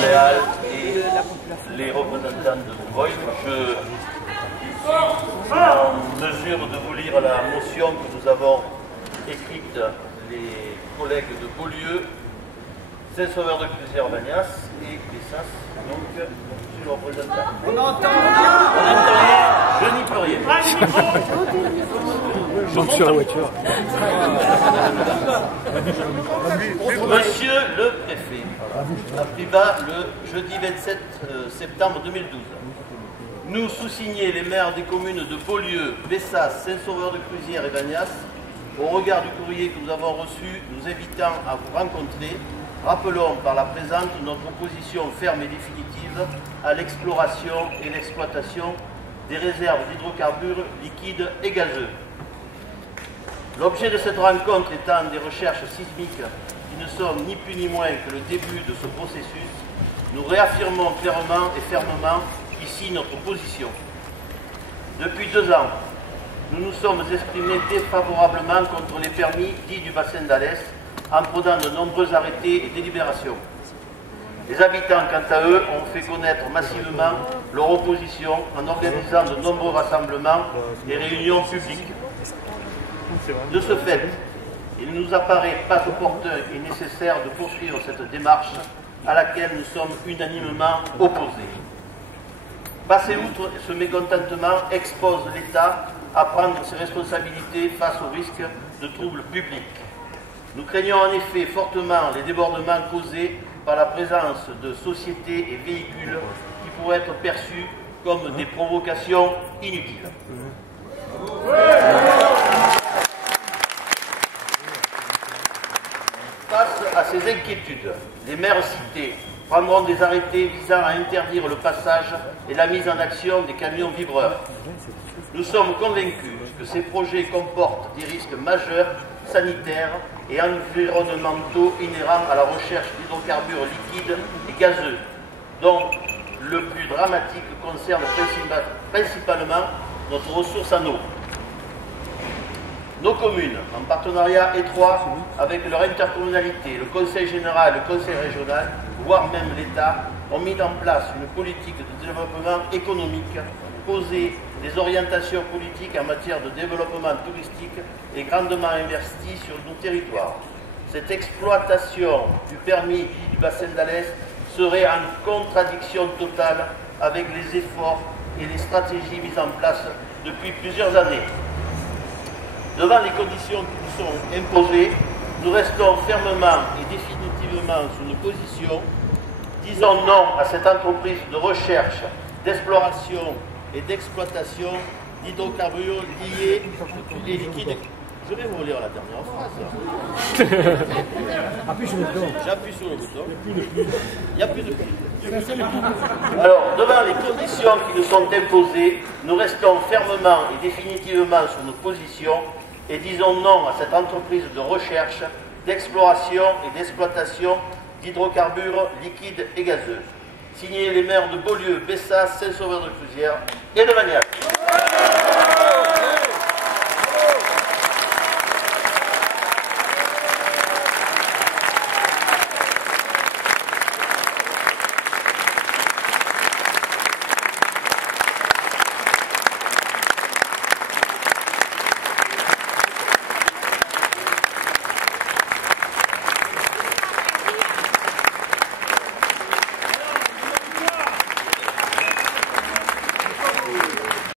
Léal et les représentants de Bourgogne. Je suis en mesure de vous lire la motion que nous avons écrite les collègues de Beaulieu, Saint-Sauveur-de-Clusières-Vagnas et Bessas. Donc, monsieur le représentant. On entend rien, je n'y peux rien. Sur la voiture. Monsieur le préfet, à Privas le jeudi 27 septembre 2012. Nous sous-signés les maires des communes de Beaulieu, Bessas, Saint-Sauveur-de-Clusières et Vagnas, au regard du courrier que nous avons reçu, nous invitant à vous rencontrer, rappelons par la présente notre opposition ferme et définitive à l'exploration et l'exploitation des réserves d'hydrocarbures liquides et gazeux. L'objet de cette rencontre étant des recherches sismiques qui ne sont ni plus ni moins que le début de ce processus, nous réaffirmons clairement et fermement ici notre position. Depuis 2 ans, nous nous sommes exprimés défavorablement contre les permis dits du bassin d'Alès en prenant de nombreux arrêtés et délibérations. Les habitants, quant à eux, ont fait connaître massivement leur opposition en organisant de nombreux rassemblements et réunions publiques. De ce fait, il ne nous apparaît pas opportun et nécessaire de poursuivre cette démarche à laquelle nous sommes unanimement opposés. Passer outre ce mécontentement expose l'État à prendre ses responsabilités face au risque de troubles publics. Nous craignons en effet fortement les débordements causés par la présence de sociétés et véhicules qui pourraient être perçus comme des provocations inutiles. Face à ces inquiétudes, les maires cités prendront des arrêtés visant à interdire le passage et la mise en action des camions vibreurs. Nous sommes convaincus que ces projets comportent des risques majeurs sanitaires et environnementaux inhérents à la recherche d'hydrocarbures liquides et gazeux, dont le plus dramatique concerne principalement notre ressource en eau. Nos communes, en partenariat étroit avec leur intercommunalité, le Conseil général et le Conseil régional, voire même l'État, ont mis en place une politique de développement économique, posé des orientations politiques en matière de développement touristique et grandement investi sur nos territoires. Cette exploitation du permis du bassin d'Alès serait en contradiction totale avec les efforts et les stratégies mises en place depuis plusieurs années. Devant les conditions qui nous sont imposées, nous restons fermement et définitivement sur nos positions. Disons non à cette entreprise de recherche, d'exploration et d'exploitation d'hydrocarbures liés et liquides. Je vais vous lire la dernière phrase. Appuie sur le bouton. J'appuie sur le bouton. Il n'y a plus de pile. Alors, devant les conditions qui nous sont imposées, nous restons fermement et définitivement sur nos positions et disons non à cette entreprise de recherche, d'exploration et d'exploitation d'hydrocarbures liquides et gazeux. Signé les maires de Beaulieu, Bessas, Saint-Sauveur-de-Clusières et de Vagnas.